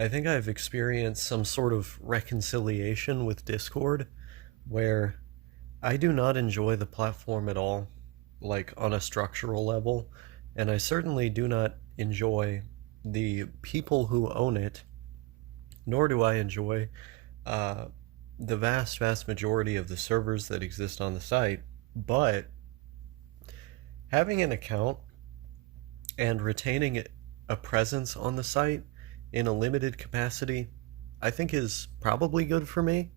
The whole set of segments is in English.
I think I've experienced some sort of reconciliation with Discord where I do not enjoy the platform at all, like on a structural level, and I certainly do not enjoy the people who own it, nor do I enjoy uh, the vast majority of the servers that exist on the site. But having an account and retaining a presence on the site in a limited capacity, I think is probably good for me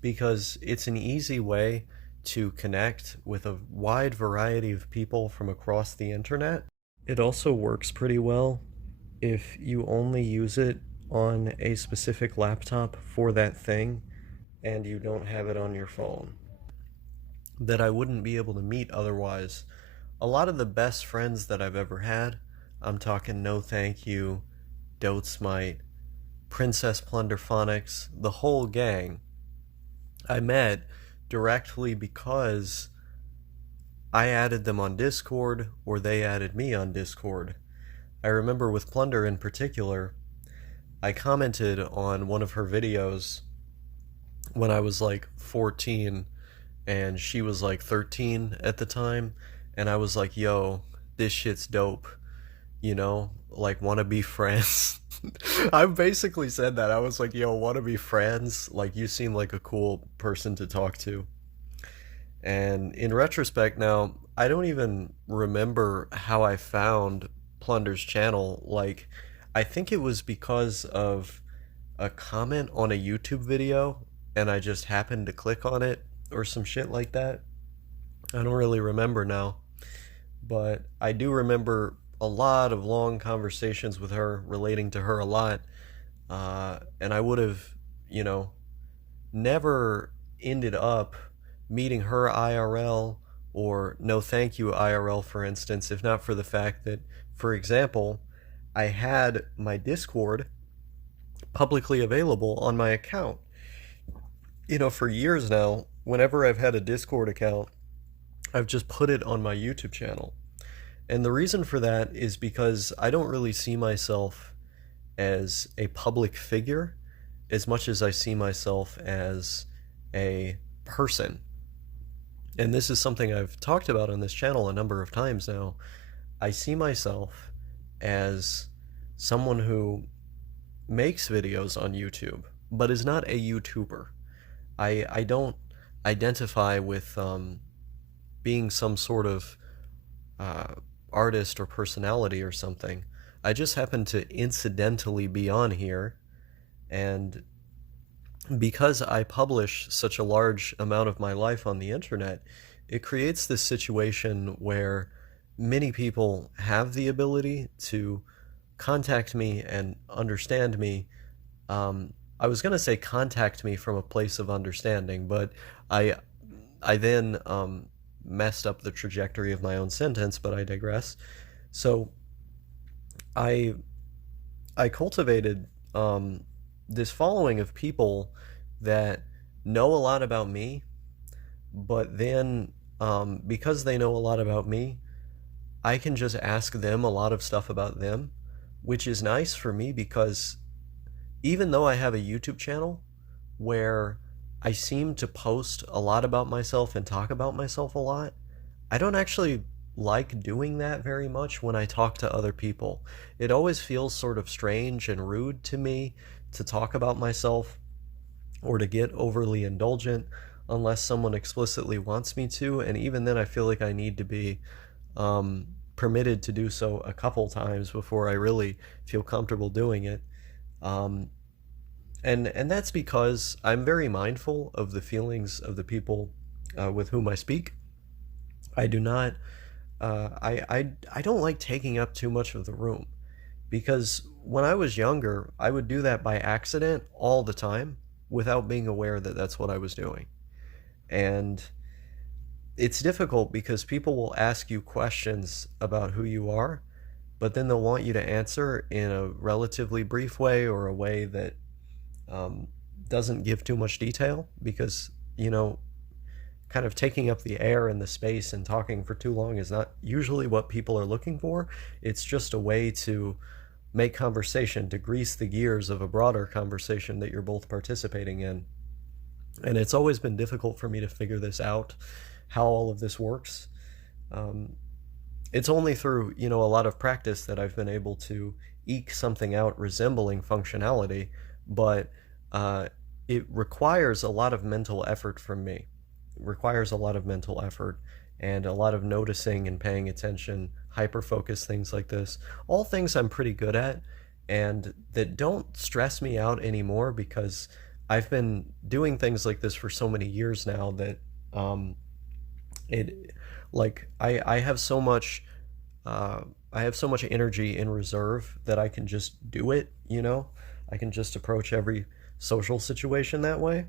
because it's an easy way to connect with a wide variety of people from across the internet. It also works pretty well if you only use it on a specific laptop for that thing and you don't have it on your phone that I wouldn't be able to meet otherwise. A lot of the best friends that I've ever had, I'm talking No Thank You, Dotsmite, Princess Plunderphonics, the whole gang, I met directly because I added them on Discord or they added me on Discord. I remember with Plunder in particular, I commented on one of her videos when I was like 14 and she was like 13 at the time, and I was like, yo, this shit's dope, like wanna be friends. I basically said that. I was like, yo, wanna be friends? Like, you seem like a cool person to talk to. And in retrospect now, I don't even remember how I found Plunder's channel. Like, I think it was because of a comment on a YouTube video, and I just happened to click on it or some shit like that. I don't really remember now, but I do remember a lot of long conversations with her relating to her a lot. And I would have, you know, never ended up meeting her IRL or No Thank You IRL, for instance, if not for the fact that, for example, I had my Discord publicly available on my account. For years now, whenever I've had a Discord account, I've just put it on my YouTube channel. And the reason for that is because I don't really see myself as a public figure as much as I see myself as a person. And this is something I've talked about on this channel a number of times now. I see myself as someone who makes videos on YouTube, but is not a YouTuber. I don't identify with being some sort of uh, artist or personality or something. I just happen to incidentally be on here, and because I publish such a large amount of my life on the internet, it creates this situation where many people have the ability to contact me and understand me. I was going to say contact me from a place of understanding, but I I then messed up the trajectory of my own sentence, but I digress. So I I cultivated this following of people that know a lot about me, but then because they know a lot about me, I can just ask them a lot of stuff about them, which is nice for me because even though I have a YouTube channel where I seem to post a lot about myself and talk about myself a lot, I don't actually like doing that very much when I talk to other people. It always feels sort of strange and rude to me to talk about myself or to get overly indulgent unless someone explicitly wants me to, and even then I feel like I need to be permitted to do so a couple times before I really feel comfortable doing it. Um, and that's because I'm very mindful of the feelings of the people with whom I speak. I do not. I don't like taking up too much of the room because when I was younger, I would do that by accident all the time without being aware that that's what I was doing. And it's difficult because people will ask you questions about who you are, but then they'll want you to answer in a relatively brief way or a way that um, doesn't give too much detail because, kind of taking up the air and the space and talking for too long is not usually what people are looking for. It's just a way to make conversation, to grease the gears of a broader conversation that you're both participating in. And it's always been difficult for me to figure this out, how all of this works. Um, it's only through, a lot of practice that I've been able to eke something out resembling functionality, but uh, it requires a lot of mental effort from me. It requires a lot of mental effort and a lot of noticing and paying attention, hyper focus, things like this. All things I'm pretty good at and that don't stress me out anymore because I've been doing things like this for so many years now that um, it like I have so much uh, I have so much energy in reserve that I can just do it. I can just approach every social situation that way.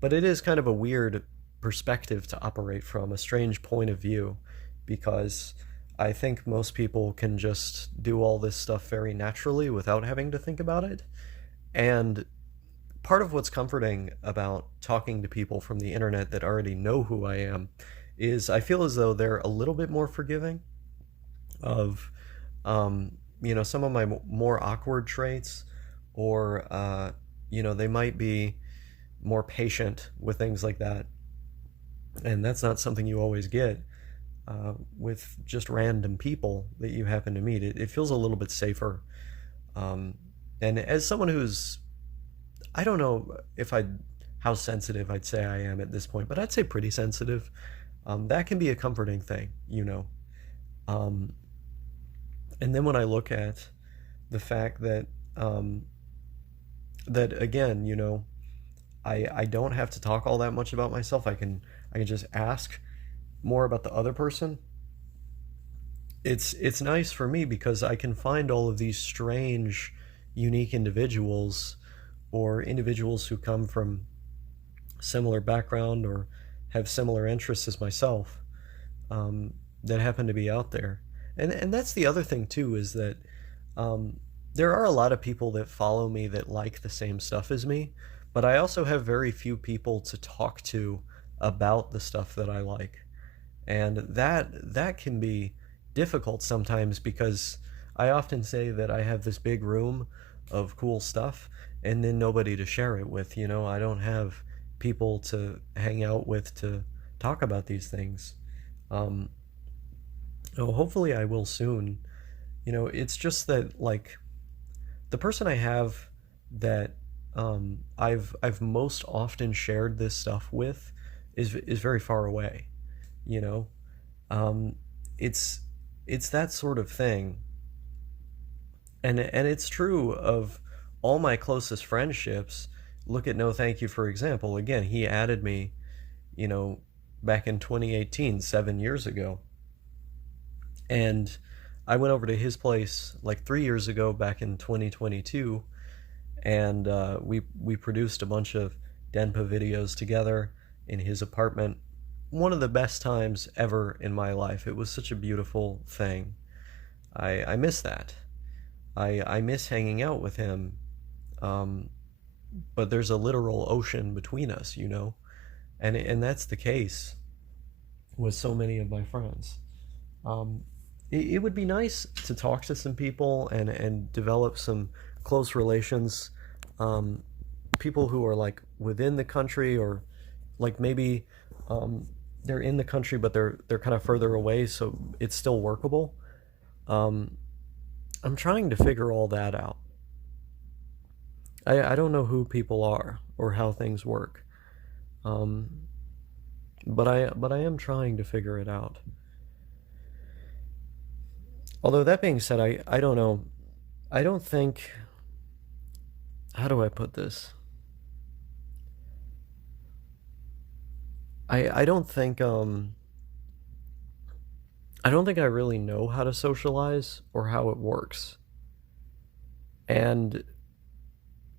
But it is kind of a weird perspective to operate from, a strange point of view, because I think most people can just do all this stuff very naturally without having to think about it. And part of what's comforting about talking to people from the internet that already know who I am is I feel as though they're a little bit more forgiving of some of my more awkward traits, or they might be more patient with things like that, and that's not something you always get with just random people that you happen to meet. It feels a little bit safer, um, and as someone who's, I don't know if I how sensitive I'd say I am at this point, but I'd say pretty sensitive. That can be a comforting thing. Um, and then when I look at the fact that um, that again, I don't have to talk all that much about myself. I can just ask more about the other person. It's nice for me because I can find all of these strange, unique individuals, or individuals who come from similar background or have similar interests as myself, that happen to be out there. And that's the other thing too, is that um, there are a lot of people that follow me that like the same stuff as me, but I also have very few people to talk to about the stuff that I like. And that can be difficult sometimes because I often say that I have this big room of cool stuff and then nobody to share it with. I don't have people to hang out with to talk about these things. Um, oh, hopefully I will soon. It's just that, like, the person I have that I've most often shared this stuff with is very far away. You know, um, it's it's that sort of thing, and it's true of all my closest friendships. Look at No Thank You, for example. Again, he added me, you know, back in 2018, 7 years ago, and I went over to his place like 3 years ago, back in 2022, and we produced a bunch of Denpa videos together in his apartment. One of the best times ever in my life. It was such a beautiful thing. I miss that. I miss hanging out with him. Um, but there's a literal ocean between us. And that's the case with so many of my friends. Um, it would be nice to talk to some people and develop some close relations. Um, People who are like within the country, or like maybe um, they're in the country but they're kind of further away, so it's still workable. Um, I'm trying to figure all that out. I don't know who people are or how things work, um, but I am trying to figure it out. Although that being said, I don't know. I don't think, how do I put this? I don't think I don't think I really know how to socialize or how it works. And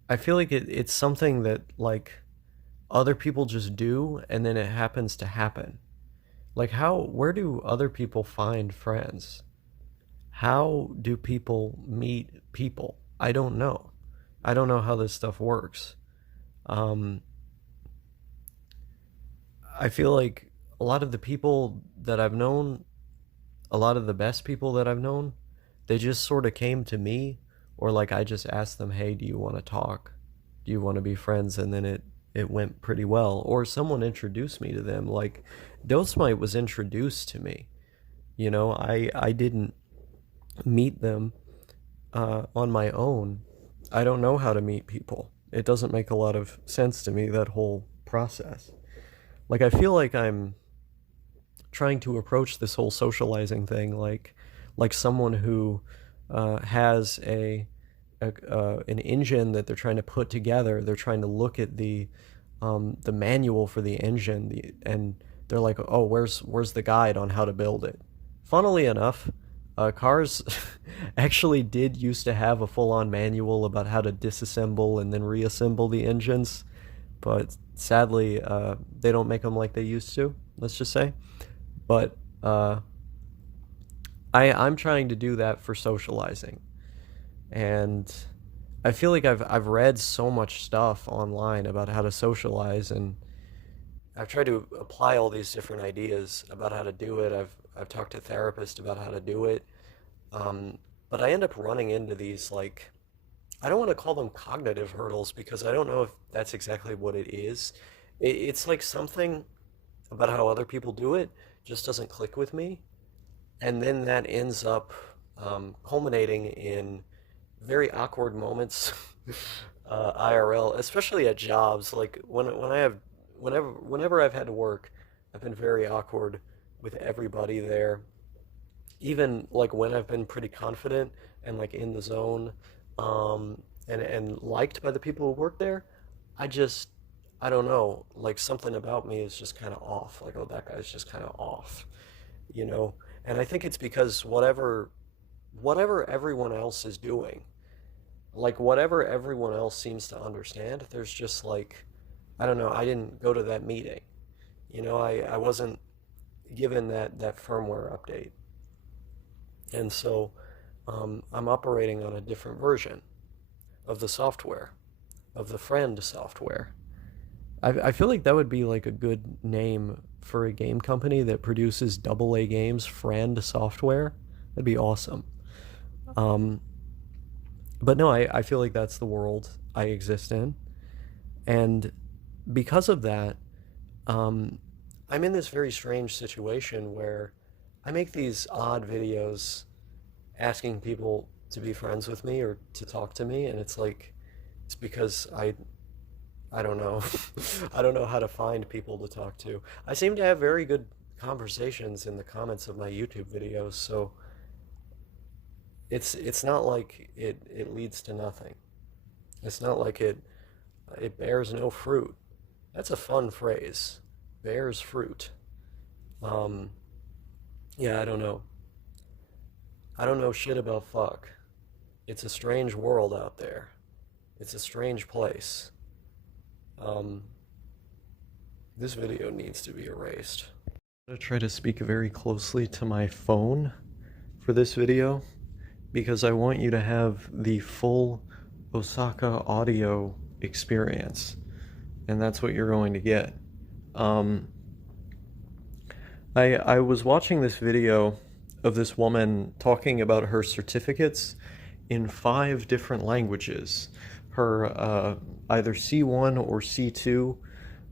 I feel like it's something that, like, other people just do and then it happens to happen. Like, where do other people find friends? How do people meet people? I don't know. I don't know how this stuff works. Um, I feel like a lot of the people that I've known, a lot of the best people that I've known, they just sort of came to me Or like I just asked them, hey, do you want to talk? Do you want to be friends? And then it went pretty well. Or someone introduced me to them. Like Dosmite was introduced to me. I didn't meet them on my own. I don't know how to meet people. It doesn't make a lot of sense to me, that whole process. Like I feel like I'm trying to approach this whole socializing thing like someone who has an engine that they're trying to put together. They're trying to look at the manual for the engine, and they're like, oh, where's the guide on how to build it? Funnily enough, cars actually did used to have a full-on manual about how to disassemble and then reassemble the engines, but sadly, they don't make them like they used to, let's just say. But I'm trying to do that for socializing, and I feel like I've read so much stuff online about how to socialize, and I've tried to apply all these different ideas about how to do it. I've talked to therapists about how to do it, but I end up running into these, like, I don't want to call them cognitive hurdles because I don't know if that's exactly what it is. It's like something about how other people do it just doesn't click with me, and then that ends up culminating in very awkward moments IRL, especially at jobs. Like whenever I've had to work, I've been very awkward with everybody there. Even like when I've been pretty confident and like in the zone, and liked by the people who work there, I just I don't know, like something about me is just kind of off. Like, oh, that guy's just kind of off, you know? And I think it's because whatever everyone else is doing, like whatever everyone else seems to understand, there's just like, I don't know, I didn't go to that meeting. I wasn't given that firmware update. And so I'm operating on a different version of the software, of the friend software. I feel like that would be like a good name for a game company that produces AA games, Friend Software. That'd be awesome. Um, but no, I feel like that's the world I exist in. And because of that, um, I'm in this very strange situation where I make these odd videos asking people to be friends with me or to talk to me, and it's like it's because I don't know. I don't know how to find people to talk to. I seem to have very good conversations in the comments of my YouTube videos, so it's not like it leads to nothing. It's not like it bears no fruit. That's a fun phrase. Bears fruit. Um, yeah, I don't know. I don't know shit about fuck. It's a strange world out there. It's a strange place. Um, this video needs to be erased. I'm gonna try to speak very closely to my phone for this video because I want you to have the full Osaka audio experience, and that's what you're going to get. Um, I was watching this video of this woman talking about her certificates in 5 different languages. Her either C1 or C2,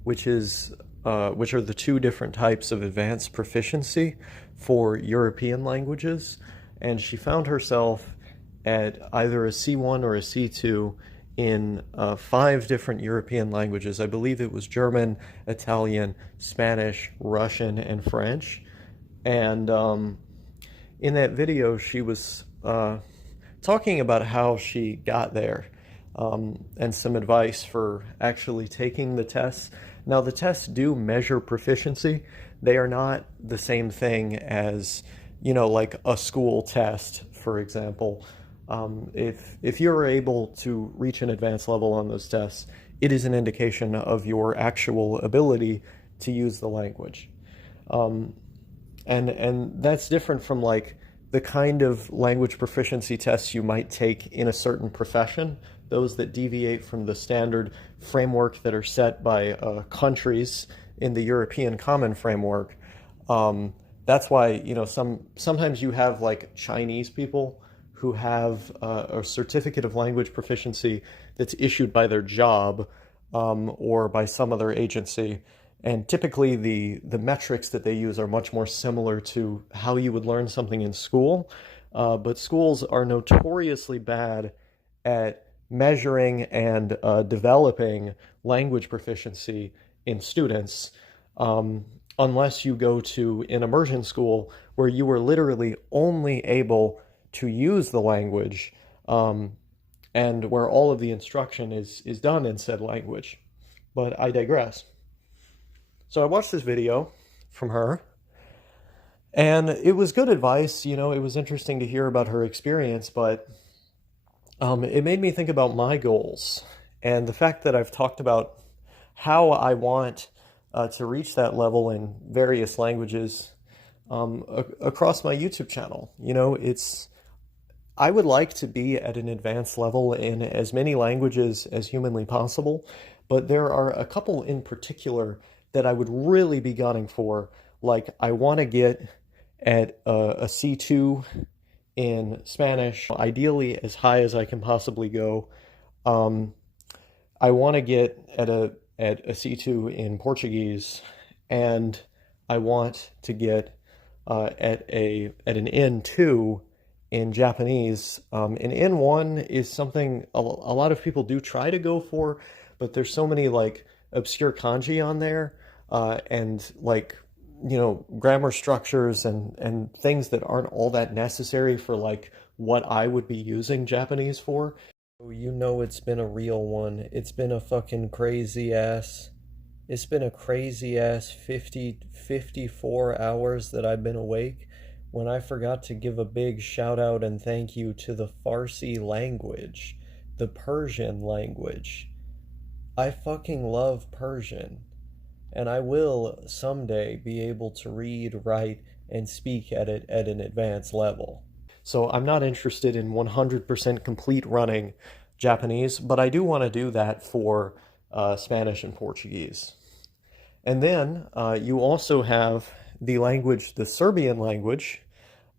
which are the 2 different types of advanced proficiency for European languages, and she found herself at either a C1 or a C2 in 5 different European languages. I believe it was German, Italian, Spanish, Russian, and French. And in that video, she was talking about how she got there, and some advice for actually taking the tests. Now, the tests do measure proficiency. They are not the same thing as, like a school test, for example. If you're able to reach an advanced level on those tests, it is an indication of your actual ability to use the language. And that's different from like the kind of language proficiency tests you might take in a certain profession, those that deviate from the standard framework that are set by countries in the European Common Framework. That's why, sometimes you have like Chinese people who have a certificate of language proficiency that's issued by their job or by some other agency. And typically the metrics that they use are much more similar to how you would learn something in school. But schools are notoriously bad at measuring and developing language proficiency in students, unless you go to an immersion school where you are literally only able to use the language, and where all of the instruction is done in said language. But I digress. So I watched this video from her, and it was good advice. You know, it was interesting to hear about her experience, but it made me think about my goals and the fact that I've talked about how I want to reach that level in various languages across my YouTube channel. You know, I would like to be at an advanced level in as many languages as humanly possible, but there are a couple in particular that I would really be gunning for. Like, I want to get at a C2 in Spanish, ideally as high as I can possibly go. I want to get at a C2 in Portuguese, and I want to get at an N2 in Japanese. An N1 is something a lot of people do try to go for, but there's so many like obscure kanji on there, and like, you know, grammar structures and things that aren't all that necessary for like what I would be using Japanese for. You know, it's been a real one. It's been a fucking crazy ass. It's been a crazy ass 54 hours that I've been awake, when I forgot to give a big shout out and thank you to the Farsi language, the Persian language. I fucking love Persian, and I will someday be able to read, write, and speak at it at an advanced level. So I'm not interested in 100% complete running Japanese, but I do want to do that for Spanish and Portuguese. And then you also have the language, the Serbian language,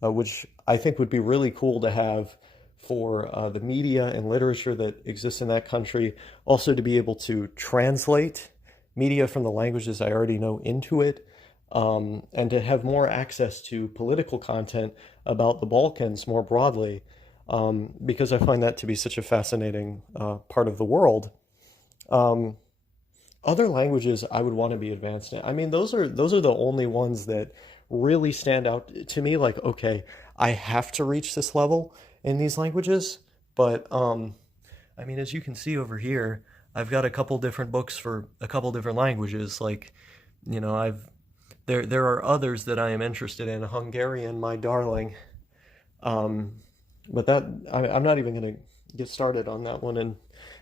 which I think would be really cool to have for the media and literature that exists in that country. Also to be able to translate media from the languages I already know into it, and to have more access to political content about the Balkans more broadly, because I find that to be such a fascinating part of the world. Other languages I would want to be advanced in. I mean, those are the only ones that really stand out to me. Like, okay, I have to reach this level in these languages. But I mean, as you can see over here, I've got a couple different books for a couple different languages. Like, you know, there are others that I am interested in. Hungarian, my darling. But that I'm not even going to get started on that one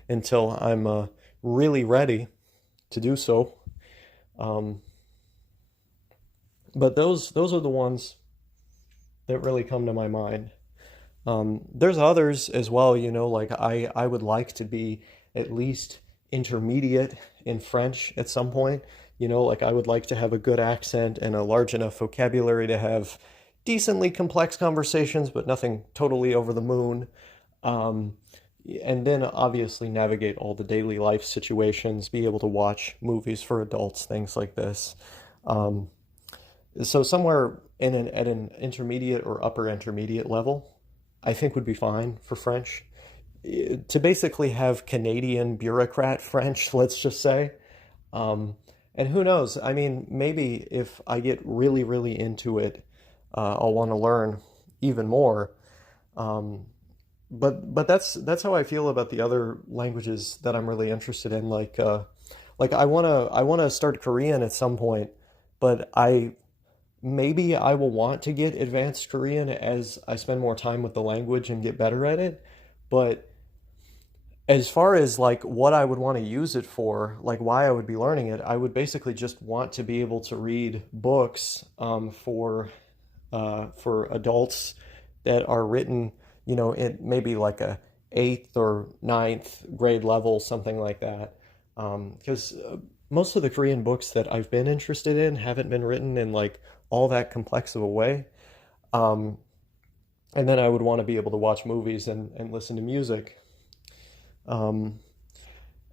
until I'm really ready to do so. But those are the ones that really come to my mind. There's others as well, you know, like I would like to be at least intermediate in French at some point. You know, like I would like to have a good accent and a large enough vocabulary to have decently complex conversations, but nothing totally over the moon. And then obviously navigate all the daily life situations, be able to watch movies for adults, things like this. So somewhere at an intermediate or upper intermediate level, I think would be fine for French. To basically have Canadian bureaucrat French, let's just say. And who knows? I mean, maybe if I get really, really into it, I'll want to learn even more. But that's how I feel about the other languages that I'm really interested in. Like I wanna start Korean at some point, but maybe I will want to get advanced Korean as I spend more time with the language and get better at it. But as far as like what I would want to use it for, like why I would be learning it, I would basically just want to be able to read books for adults that are written, you know, in maybe like a 8th or 9th grade level, something like that. Because most of the Korean books that I've been interested in haven't been written in like all that complex of a way. And then I would want to be able to watch movies and listen to music. Um,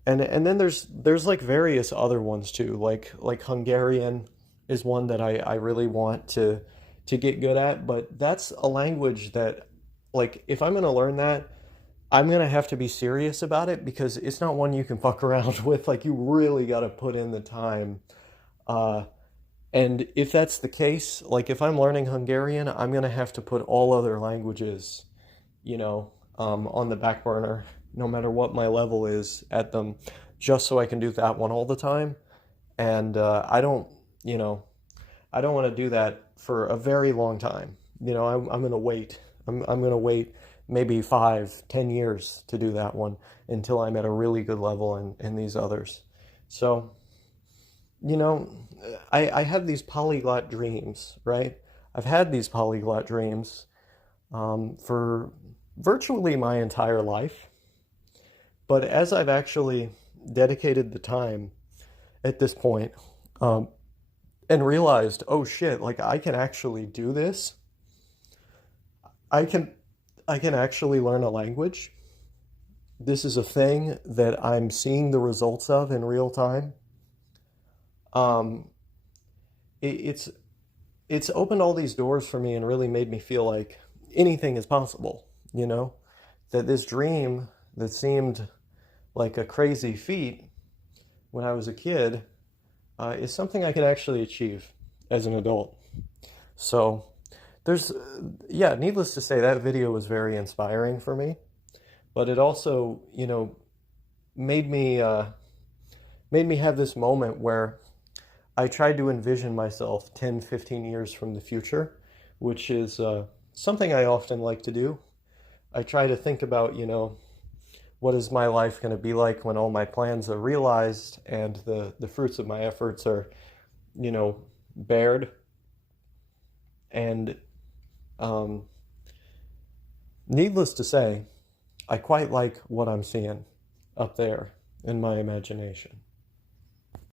and then there's like various other ones too, like Hungarian is one that I really want to get good at, but that's a language that, like, if I'm gonna learn that, I'm gonna have to be serious about it because it's not one you can fuck around with. Like, you really got to put in the time. Uh, and if that's the case, like if I'm learning Hungarian, I'm gonna have to put all other languages, on the back burner, no matter what my level is at them, just so I can do that one all the time. And you know, I don't want to do that for a very long time. I'm gonna wait. I'm gonna wait maybe 5, 10 years to do that one until I'm at a really good level in these others. So, you know, I have these polyglot dreams, right? I've had these polyglot dreams for virtually my entire life. But as I've actually dedicated the time at this point, um, and realized, oh shit, like I can actually do this. I can I can actually learn a language. This is a thing that I'm seeing the results of in real time. Um, it's it's opened all these doors for me and really made me feel like anything is possible, that this dream that seemed like a crazy feat when I was a kid is something I can actually achieve as an adult. So there's, yeah, needless to say, that video was very inspiring for me, but it also, made me made me have this moment where I tried to envision myself 10, 15 years from the future, which is something I often like to do. I try to think about, what is my life going to be like when all my plans are realized and the fruits of my efforts are, bared. And um, needless to say, I quite like what I'm seeing up there in my imagination.